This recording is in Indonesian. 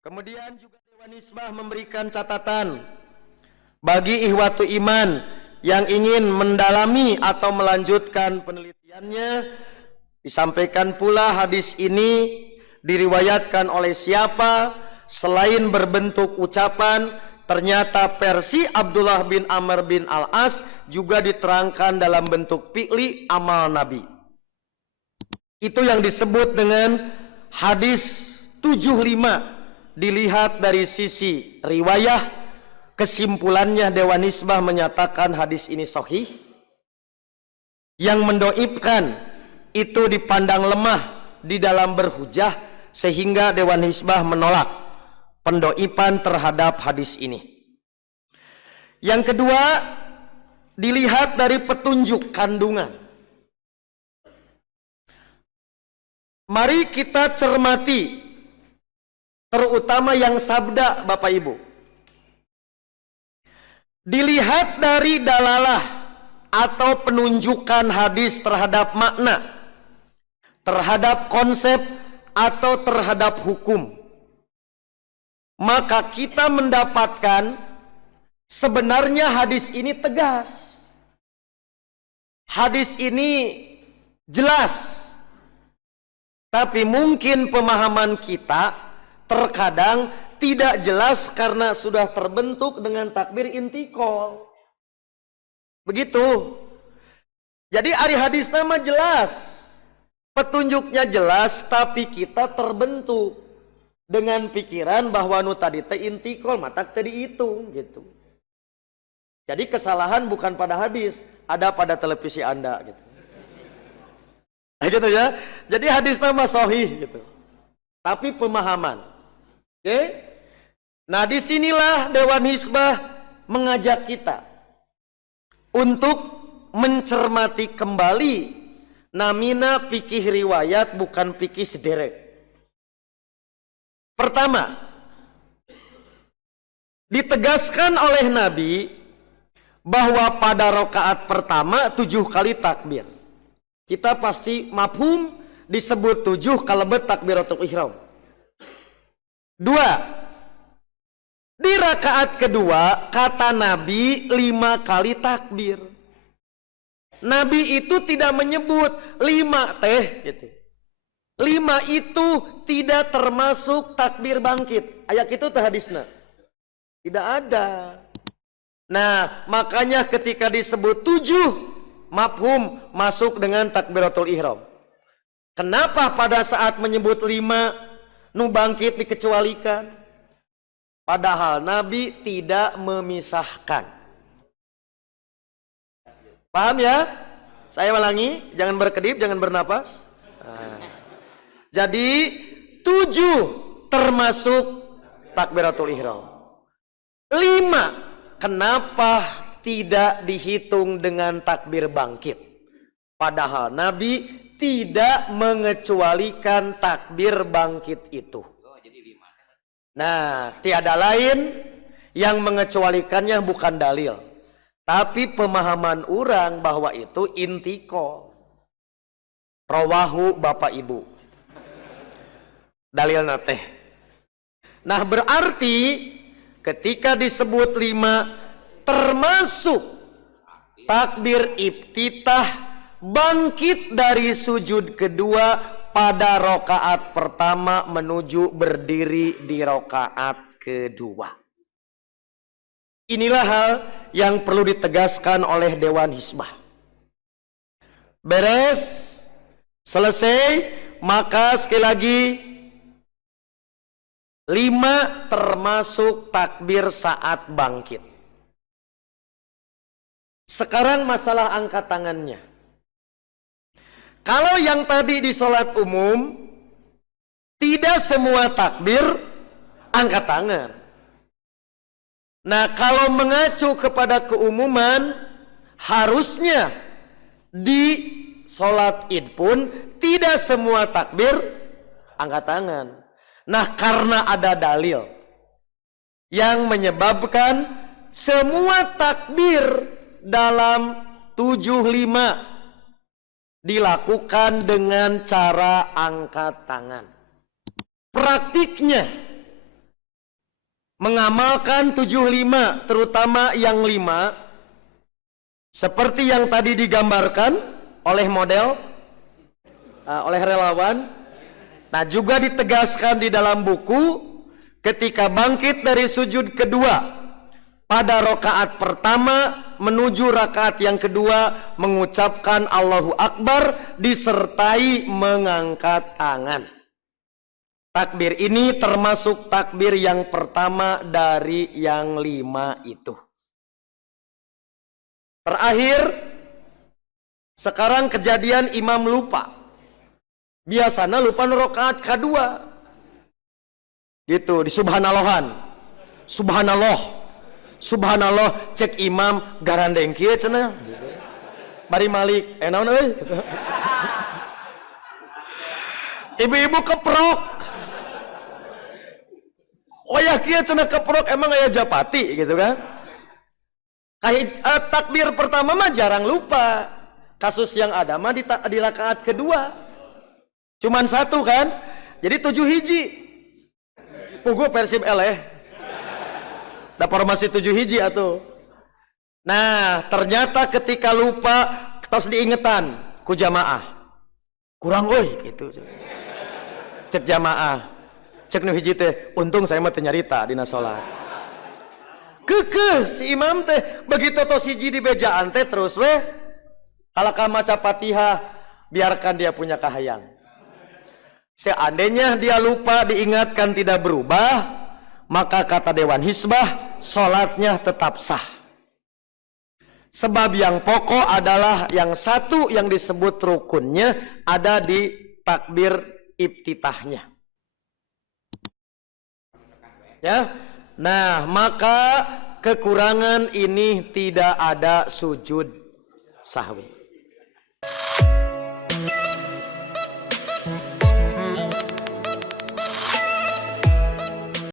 Kemudian juga Dewan Hizbah memberikan catatan bagi ihwatu iman yang ingin mendalami atau melanjutkan penelitiannya. Disampaikan pula hadis ini diriwayatkan oleh siapa selain berbentuk ucapan, ternyata versi Abdullah bin Amr bin Al-As juga diterangkan dalam bentuk fi'li amal Nabi. Itu yang disebut dengan hadis 75. Dilihat dari sisi riwayah, kesimpulannya Dewan Hizbah menyatakan hadis ini sahih. Yang mendoibkan itu dipandang lemah di dalam berhujah, sehingga Dewan Hizbah menolak pendoiban terhadap hadis ini. Yang kedua, dilihat dari petunjuk kandungan. Mari kita cermati terutama yang sabda Bapak Ibu. Dilihat dari dalalah atau penunjukan hadis terhadap makna, terhadap konsep atau terhadap hukum, maka kita mendapatkan sebenarnya hadis ini tegas. Hadis ini jelas. Tapi mungkin pemahaman kita terkadang tidak jelas karena sudah terbentuk dengan takbir intikal. Begitu. Jadi ari hadis nama jelas, petunjuknya jelas, tapi kita terbentuk dengan pikiran bahwa nu tadi teh intikal, mata tadi itu gitu. Jadi kesalahan bukan pada hadis, ada pada televisi Anda gitu. Gitu ya. Jadi hadis nama sahih gitu. Tapi pemahaman. Oke? Nah, disinilah Dewan Hizbah mengajak kita untuk mencermati kembali namina fikih riwayat, bukan fikih sederek. Pertama, ditegaskan oleh Nabi bahwa pada rakaat pertama 7 kali takbir. Kita pasti mafhum disebut 7 kalebet takbiratul ihram. 2. Di rakaat kedua kata Nabi 5 kali takbir. Nabi itu tidak menyebut 5 teh gitu. 5 itu tidak termasuk takbir bangkit. Ayat itu teh hadisna. Tidak ada. Nah, makanya ketika disebut 7 mafhum masuk dengan takbiratul ihram. Kenapa pada saat menyebut 5 nu bangkit dikecualikan? Padahal Nabi tidak memisahkan. Paham ya? Saya ulangi, jangan berkedip, jangan bernapas. Nah. Jadi 7 termasuk takbiratul ihram. 5 kenapa tidak dihitung dengan takbir bangkit? Padahal Nabi tidak mengecualikan takbir bangkit itu. Nah, tiada lain yang mengecualikannya bukan dalil, tapi pemahaman orang bahwa itu intiko. Rawahu Bapak Ibu. Dalil nateh. Nah, berarti ketika disebut 5 termasuk takbir iftitah, bangkit dari sujud kedua pada rakaat pertama menuju berdiri di rakaat kedua. Inilah hal yang perlu ditegaskan oleh Dewan Hizbah. Beres, selesai, maka sekali lagi 5 termasuk takbir saat bangkit. Sekarang masalah angkat tangannya. Kalau yang tadi di sholat umum, tidak semua takbir angkat tangan. Nah, kalau mengacu kepada keumuman, harusnya di sholat id pun tidak semua takbir angkat tangan. Nah, karena ada dalil yang menyebabkan semua takbir dalam 75 dilakukan dengan cara angkat tangan. Praktiknya mengamalkan 75, terutama yang 5, seperti yang tadi digambarkan oleh model, oleh relawan. Nah, juga ditegaskan di dalam buku, ketika bangkit dari sujud kedua pada rakaat pertama menuju rakaat yang kedua mengucapkan Allahu Akbar disertai mengangkat tangan. Takbir ini termasuk takbir yang pertama dari yang 5 itu. Terakhir, sekarang kejadian imam lupa. Biasanya lupa rakaat kedua. Gitu, di subhanallahan. Subhanallah cek imam garandeng kieu cenah. Bari Malik, naon euy? Ibu-ibu keprok. Oh ya kieu cenah keprok emang aya japati gitu kan. Takbir pertama mah jarang lupa. Kasus yang ada mah di rakaat kedua. Cuman 1 kan. Jadi 7 hiji. Pugu Persib eleh. Da formasi 7 hiji atuh. Nah, ternyata ketika lupa tos diingetan ku jamaah. Kurang euy gitu. Cek jamaah. Cek nu hiji teh, untung saya mah teu nyarita dina salat. Keukeuh si imam teh begitu tos hiji di bejaan teh terus we kalaka maca Fatihah, biarkan dia punya kahayang. Seandainya dia lupa diingatkan tidak berubah, maka kata Dewan Hisbah, sholatnya tetap sah. Sebab yang pokok adalah yang 1 yang disebut rukunnya ada di takbir iftitahnya. Ya, nah maka kekurangan ini tidak ada sujud sahwi.